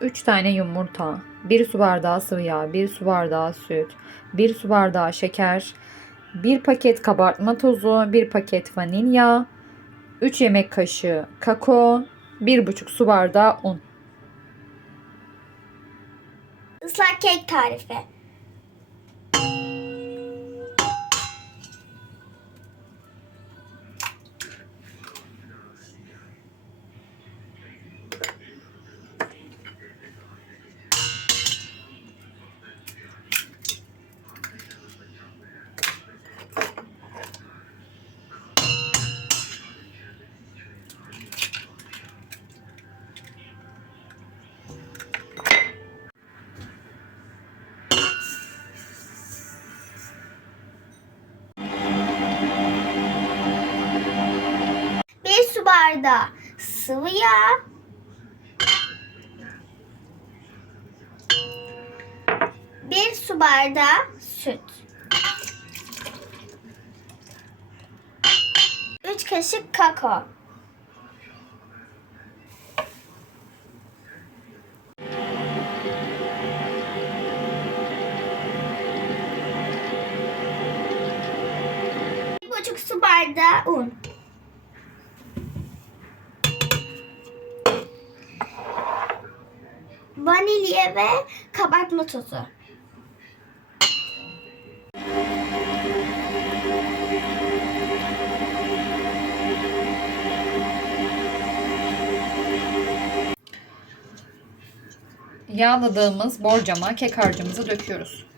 3 tane yumurta, 1 su bardağı sıvı yağ, 1 su bardağı süt, 1 su bardağı şeker, 1 paket kabartma tozu, 1 paket vanilya, 3 yemek kaşığı kakao, 1,5 su bardağı un. Islak kek tarifi. Bardağı sıvı yağ. Bir su bardağı süt. Üç kaşık kakao. Bir buçuk su bardağı un. Vanilya ve kabartma tozu. Yağladığımız borcama kek harcımızı döküyoruz.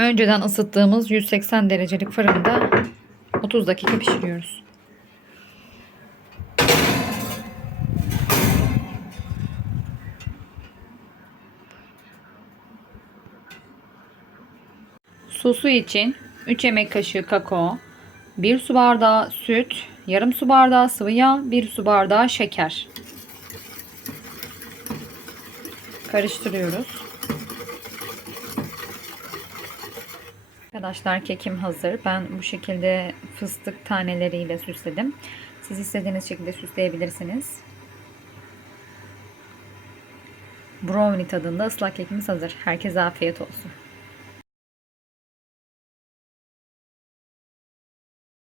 Önceden ısıttığımız 180 derecelik fırında 30 dakika pişiriyoruz. Sosu için 3 yemek kaşığı kakao, 1 su bardağı süt, yarım su bardağı sıvı yağ, 1 su bardağı şeker. Karıştırıyoruz. Arkadaşlar kekim hazır. Ben bu şekilde fıstık taneleriyle süsledim. Siz istediğiniz şekilde süsleyebilirsiniz. Brownie tadında ıslak kekimiz hazır. Herkese afiyet olsun.